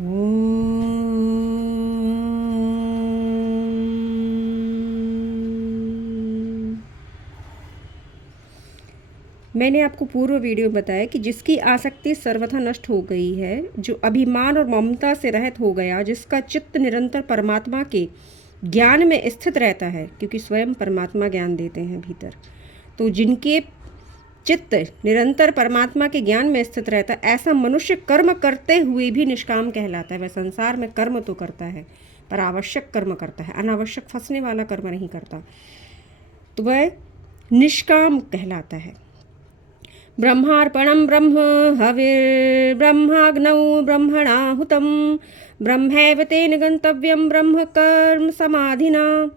मैंने आपको पूर्व वीडियो में बताया कि जिसकी आसक्ति सर्वथा नष्ट हो गई है, जो अभिमान और ममता से रहित हो गया, जिसका चित्त निरंतर परमात्मा के ज्ञान में स्थित रहता है, क्योंकि स्वयं परमात्मा ज्ञान देते हैं भीतर, तो जिनके चित्त निरंतर परमात्मा के ज्ञान में स्थित रहता है, ऐसा मनुष्य कर्म करते हुए भी निष्काम कहलाता है। वह संसार में कर्म तो करता है पर आवश्यक कर्म करता है, अनावश्यक फंसने वाला कर्म नहीं करता, तो वह निष्काम कहलाता है। ब्रह्मार्पणं ब्रह्म हविर्ब्रह्माग्नौ ब्रह्मणाहुतं ब्रह्मैव तेन गंतव्यं ब्रह्म कर्म समाधिना।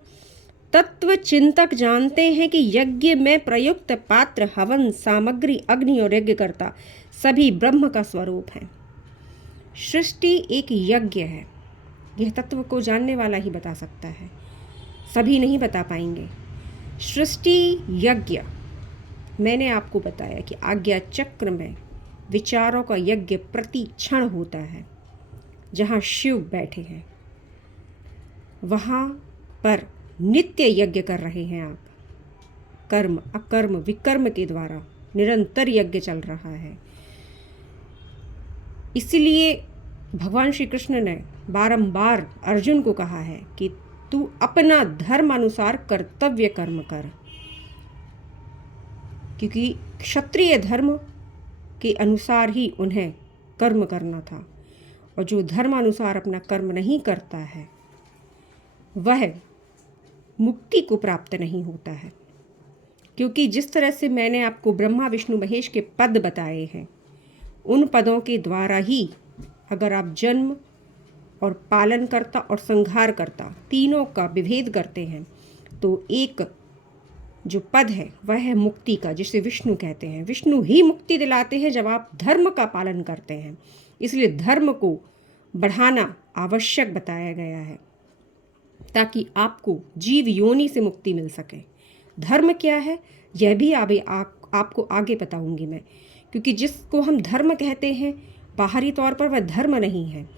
तत्व चिंतक जानते हैं कि यज्ञ में प्रयुक्त पात्र, हवन सामग्री, अग्नि और यज्ञकर्ता सभी ब्रह्म का स्वरूप है। सृष्टि एक यज्ञ है। यह तत्व को जानने वाला ही बता सकता है, सभी नहीं बता पाएंगे। सृष्टि यज्ञ, मैंने आपको बताया कि आज्ञा चक्र में विचारों का यज्ञ प्रति क्षण होता है। जहाँ शिव बैठे हैं वहाँ पर नित्य यज्ञ कर रहे हैं आप। कर्म अकर्म विकर्म के द्वारा निरंतर यज्ञ चल रहा है। इसलिए भगवान श्री कृष्ण ने बारंबार अर्जुन को कहा है कि तू अपना धर्म अनुसार कर्तव्य कर्म कर, क्योंकि क्षत्रिय धर्म के अनुसार ही उन्हें कर्म करना था, और जो धर्म अनुसार अपना कर्म नहीं करता है वह मुक्ति को प्राप्त नहीं होता है। क्योंकि जिस तरह से मैंने आपको ब्रह्मा विष्णु महेश के पद बताए हैं, उन पदों के द्वारा ही अगर आप जन्म और पालन करता और संहार करता तीनों का विभेद करते हैं, तो एक जो पद है वह है मुक्ति का, जिसे विष्णु कहते हैं। विष्णु ही मुक्ति दिलाते हैं जब आप धर्म का पालन करते हैं। इसलिए धर्म को बढ़ाना आवश्यक बताया गया है, ताकि आपको जीव योनि से मुक्ति मिल सके। धर्म क्या है यह भी आपको आगे बताऊंगी मैं, क्योंकि जिसको हम धर्म कहते हैं बाहरी तौर पर वह धर्म नहीं है,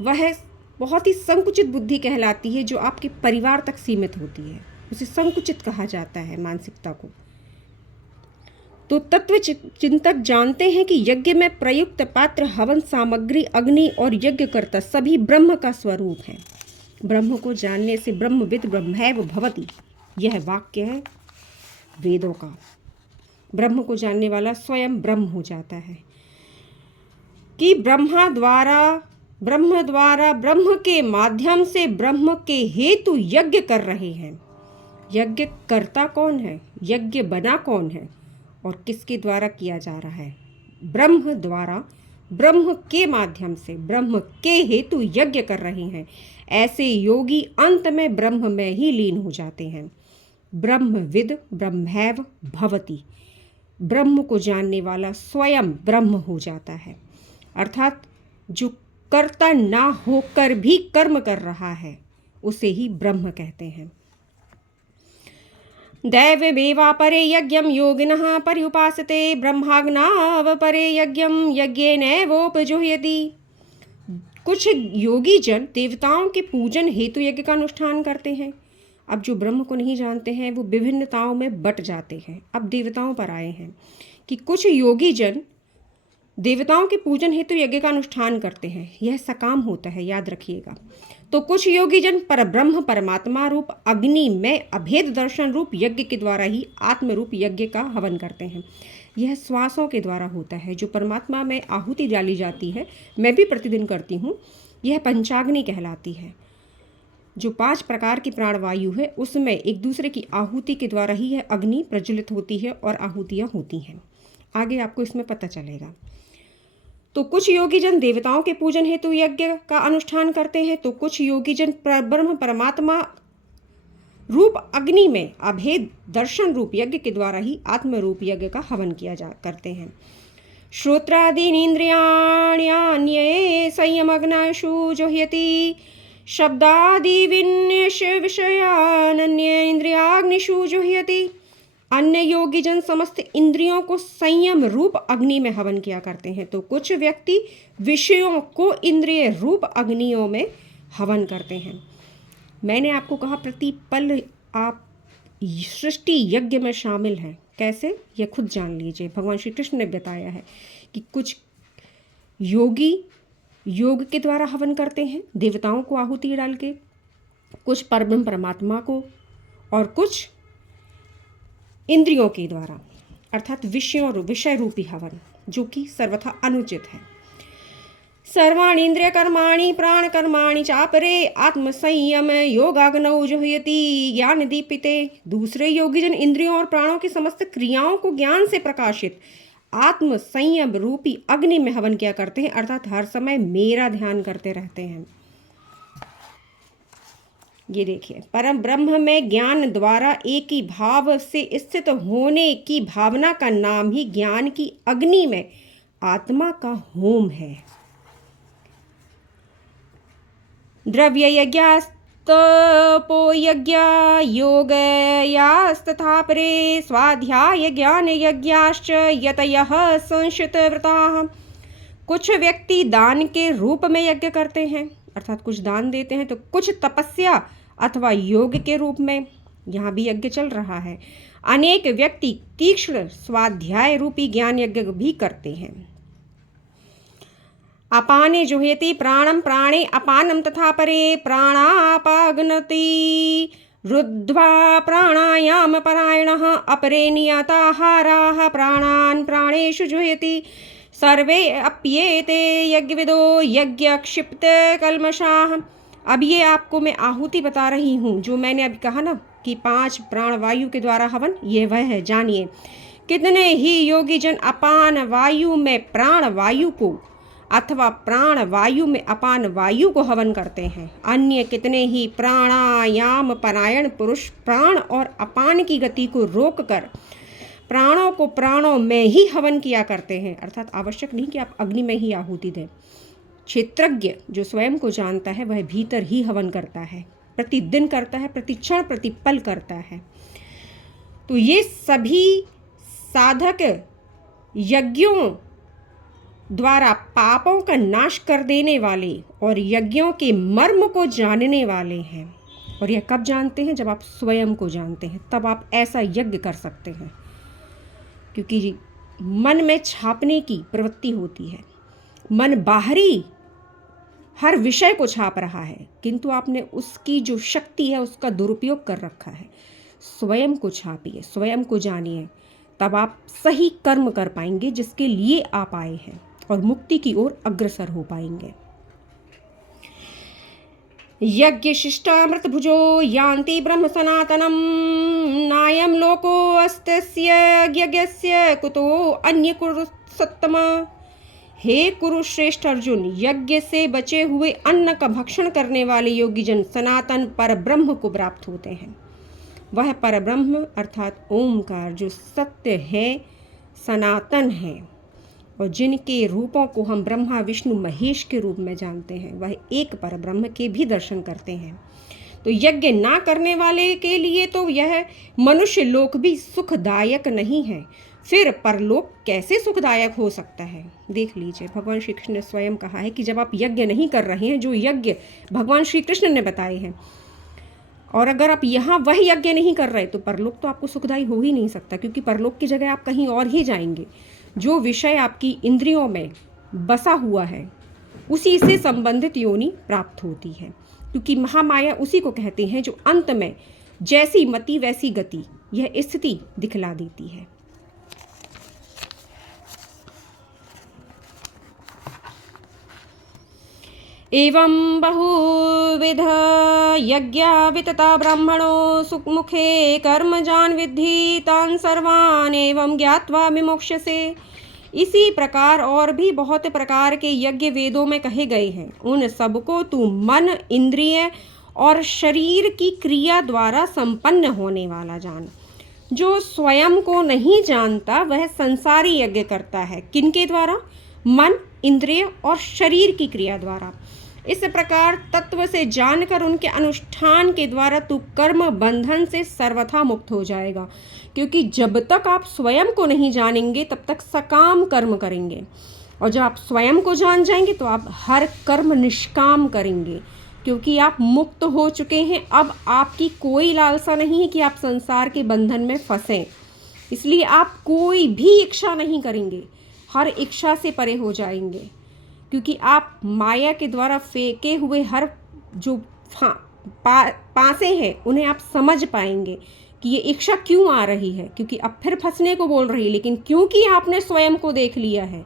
वह बहुत ही संकुचित बुद्धि कहलाती है, जो आपके परिवार तक सीमित होती है। उसे संकुचित कहा जाता है मानसिकता को। तो तत्व चिंतक जानते हैं कि यज्ञ में प्रयुक्त पात्र, हवन सामग्री, अग्नि और यज्ञकर्ता सभी ब्रह्म का स्वरूप है। ब्रह्म को जानने से ब्रह्मविद ब्रह्मैव भवति, यह वाक्य है वेदों का। ब्रह्म को जानने वाला स्वयं ब्रह्म हो जाता है। कि ब्रह्म द्वारा ब्रह्म के माध्यम से ब्रह्म के हेतु यज्ञ कर रहे हैं। यज्ञ करता कौन है, यज्ञ बना कौन है और किसके द्वारा किया जा रहा है? ब्रह्म द्वारा, ब्रह्म के माध्यम से ब्रह्म के हेतु यज्ञ कर रहे हैं। ऐसे योगी अंत में ब्रह्म में ही लीन हो जाते हैं। ब्रह्मविद ब्रह्मैव भवति, ब्रह्म को जानने वाला स्वयं ब्रह्म हो जाता है। अर्थात जो कर्ता ना होकर भी कर्म कर रहा है उसे ही ब्रह्म कहते हैं। दैवमेवापरे यज्ञं योगिनः पर्युपासते ब्रह्माग्नावपरे यज्ञं यज्ञेनैवोपजुह्यति। कुछ योगी जन देवताओं के पूजन हेतु यज्ञ का अनुष्ठान करते हैं। अब जो ब्रह्म को नहीं जानते हैं वो विभिन्नताओं में बट जाते हैं। अब देवताओं पर आए हैं कि कुछ योगी जन देवताओं के पूजन हेतु यज्ञ का अनुष्ठान करते हैं, यह सकाम होता है, याद रखिएगा। तो कुछ योगी जन पर ब्रह्म परमात्मा रूप अग्नि में अभेद दर्शन रूप यज्ञ के द्वारा ही आत्म रूप यज्ञ का हवन करते हैं। यह श्वासों के द्वारा होता है। जो परमात्मा में आहुति डाली जाती है, मैं भी प्रतिदिन करती हूँ, यह पंचाग्नि कहलाती है। जो 5 प्रकार की प्राणवायु है उसमें एक दूसरे की आहुति के द्वारा ही यह अग्नि प्रज्वलित होती है और आहुतियाँ होती हैं। आगे आपको इसमें पता चलेगा। तो कुछ योगी जन देवताओं के पूजन हेतु यज्ञ का अनुष्ठान करते हैं, तो कुछ योगी जन ब्रह्म परमात्मा रूप अग्नि में अभेद दर्शन रूप यज्ञ के द्वारा ही आत्म रूप यज्ञ का हवन करते हैं। श्रोत्रादीनीन्द्रियाण्यन्ये संयमग्नेषु जुह्यति शब्दादि विन्यस्य विषयानन्ये इंद्रियाग्निषु जुह्यति। अन्य योगी जन समस्त इंद्रियों को संयम रूप अग्नि में हवन किया करते हैं, तो कुछ व्यक्ति विषयों को इंद्रिय रूप अग्नियों में हवन करते हैं। मैंने आपको कहा प्रतिपल आप सृष्टि यज्ञ में शामिल हैं। कैसे, ये खुद जान लीजिए। भगवान श्री कृष्ण ने बताया है कि कुछ योगी योग के द्वारा हवन करते हैं, देवताओं को आहुति डाल के, कुछ परब्रह्म परमात्मा को, और कुछ इंद्रियों के द्वारा अर्थात विषय रूपी हवन, जो कि सर्वथा अनुचित है। सर्वाणि इंद्रिय कर्माणि प्राण कर्माणि चापरे आत्म संयम योगाग्नौ जुह्यति ज्ञान दीपिते। दूसरे योगीजन इंद्रियों और प्राणों की समस्त क्रियाओं को ज्ञान से प्रकाशित आत्म संयम रूपी अग्नि में हवन किया करते हैं, अर्थात हर समय मेरा ध्यान करते रहते हैं। ये देखिए, परम ब्रह्म में ज्ञान द्वारा एक ही भाव से स्थित होने की भावना का नाम ही ज्ञान की अग्नि में आत्मा का होम है। द्रव्य यज्ञास्तपो यज्ञ योग यास्तथा परे स्वाध्याय ज्ञान यज्ञाश्च यतयः संशित व्रताः। कुछ व्यक्ति दान के रूप में यज्ञ करते हैं, अर्थात कुछ दान देते हैं, तो कुछ तपस्या अथवा योग के रूप में, यहाँ भी यज्ञ चल रहा है। अनेक व्यक्ति तीक्ष्ण स्वाध्याय रूपी ज्ञान यज्ञ भी करते हैं। अपाने जुह्यति प्राणम प्राणे अपानम तथा परे प्राणापाग्नति रुद्ध्वा प्राणायाम परायणः अपरे नियताहाराः प्राणान् प्राणेषु जुह्यति सर्वे अप्येते यज्ञविदो यज्ञ क्षिप्त कल्मषाः। अब ये आपको मैं आहुति बता रही हूँ, जो मैंने अभी कहा ना कि 5 प्राण वायु के द्वारा हवन, ये वह है। जानिए, कितने ही योगी जन अपान वायु में प्राण वायु को अथवा प्राण वायु में अपान वायु को हवन करते हैं। अन्य कितने ही प्राणायाम परायण पुरुष प्राण और अपान की गति को रोककर प्राणों को प्राणों में ही हवन किया करते हैं, अर्थात आवश्यक नहीं कि आप अग्नि में ही आहुति दें। क्षेत्रज्ञ जो स्वयं को जानता है वह भीतर ही हवन करता है, प्रतिदिन करता है, प्रतिक्षण प्रतिपल करता है। तो ये सभी साधक यज्ञों द्वारा पापों का नाश कर देने वाले और यज्ञों के मर्म को जानने वाले हैं। और यह कब जानते हैं? जब आप स्वयं को जानते हैं, तब आप ऐसा यज्ञ कर सकते हैं। क्योंकि मन में छापने की प्रवृत्ति होती है, मन बाहरी हर विषय को छाप रहा है, किंतु आपने उसकी जो शक्ति है उसका दुरुपयोग कर रखा है। स्वयं को छापिए, स्वयं को जानिए, तब आप सही कर्म कर पाएंगे जिसके लिए आप आए हैं, और मुक्ति की ओर अग्रसर हो पाएंगे। यज्ञ शिष्टामृत भुजो यान्ति ब्रह्म सनातनम नायम लोको अस्तस्य यज्ञस्य कुतो अन्य कुरु सत्तमा। हे कुरुश्रेष्ठ अर्जुन, यज्ञ से बचे हुए अन्न का भक्षण करने वाले योगी जन सनातन पर ब्रह्म को प्राप्त होते हैं। वह पर ब्रह्म अर्थात ओमकार जो सत्य है, सनातन है, और जिनके रूपों को हम ब्रह्मा विष्णु महेश के रूप में जानते हैं, वह एक पर ब्रह्म के भी दर्शन करते हैं। तो यज्ञ ना करने वाले के लिए तो यह मनुष्य लोक भी सुखदायक नहीं है, फिर परलोक कैसे सुखदायक हो सकता है? देख लीजिए, भगवान श्री कृष्ण ने स्वयं कहा है कि जब आप यज्ञ नहीं कर रहे हैं, जो यज्ञ भगवान श्री कृष्ण ने बताए हैं, और अगर आप यहाँ वह यज्ञ नहीं कर रहे, तो परलोक तो आपको सुखदायी हो ही नहीं सकता, क्योंकि परलोक की जगह आप कहीं और ही जाएंगे। जो विषय आपकी इंद्रियों में बसा हुआ है, उसी से संबंधित योनि प्राप्त होती है, क्योंकि महामाया उसी को कहते हैं जो अंत में जैसी मति वैसी गति यह स्थिति दिखला देती है। एवं बहुविध यज्ञा वितता ब्राह्मणो सुमुखे कर्मजान विद्धि तान सर्वान एवं ज्ञात्वा विमोक्ष्यसे। इसी प्रकार और भी बहुत प्रकार के यज्ञ वेदों में कहे गए हैं, उन सबको तू मन, इंद्रिय और शरीर की क्रिया द्वारा संपन्न होने वाला जान। जो स्वयं को नहीं जानता वह संसारी यज्ञ करता है। किनके द्वारा? मन, इंद्रिय और शरीर की क्रिया द्वारा। इस प्रकार तत्व से जानकर उनके अनुष्ठान के द्वारा तू कर्म बंधन से सर्वथा मुक्त हो जाएगा। क्योंकि जब तक आप स्वयं को नहीं जानेंगे तब तक सकाम कर्म करेंगे, और जब आप स्वयं को जान जाएंगे तो आप हर कर्म निष्काम करेंगे, क्योंकि आप मुक्त हो चुके हैं। अब आपकी कोई लालसा नहीं है कि आप संसार के बंधन में फंसें, इसलिए आप कोई भी इच्छा नहीं करेंगे, हर इच्छा से परे हो जाएंगे, क्योंकि आप माया के द्वारा फेंके हुए हर जो पासे हैं उन्हें आप समझ पाएंगे कि ये इच्छा क्यों आ रही है, क्योंकि अब फिर फंसने को बोल रही है। लेकिन क्योंकि आपने स्वयं को देख लिया है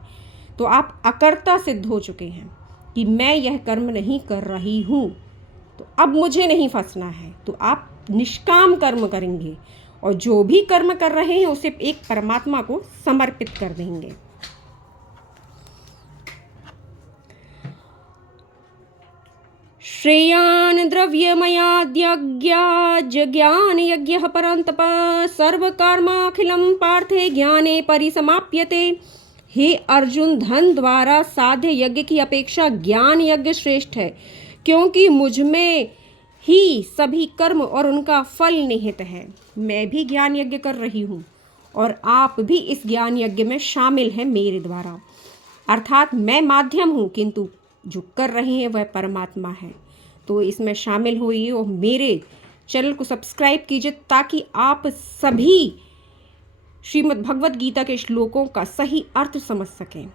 तो आप अकर्ता सिद्ध हो चुके हैं कि मैं यह कर्म नहीं कर रही हूँ, तो अब मुझे नहीं फंसना है। तो आप निष्काम कर्म करेंगे और जो भी कर्म कर रहे हैं उसे एक परमात्मा को समर्पित कर देंगे। श्रेयान् द्रव्यमयाद्यज्ञान यज्ञः परन्तप सर्वकर्माखिलं पार्थे ज्ञाने परिसमाप्यते। हे अर्जुन, धन द्वारा साध्य यज्ञ की अपेक्षा ज्ञान यज्ञ श्रेष्ठ है, क्योंकि मुझ में ही सभी कर्म और उनका फल निहित है। मैं भी ज्ञान यज्ञ कर रही हूँ और आप भी इस ज्ञान यज्ञ में शामिल हैं मेरे द्वारा, अर्थात मैं माध्यम हूँ, किंतु जो कर रहे हैं वह परमात्मा है। तो इसमें शामिल होइए और मेरे चैनल को सब्सक्राइब कीजिए ताकि आप सभी श्रीमद् भगवद गीता के श्लोकों का सही अर्थ समझ सकें।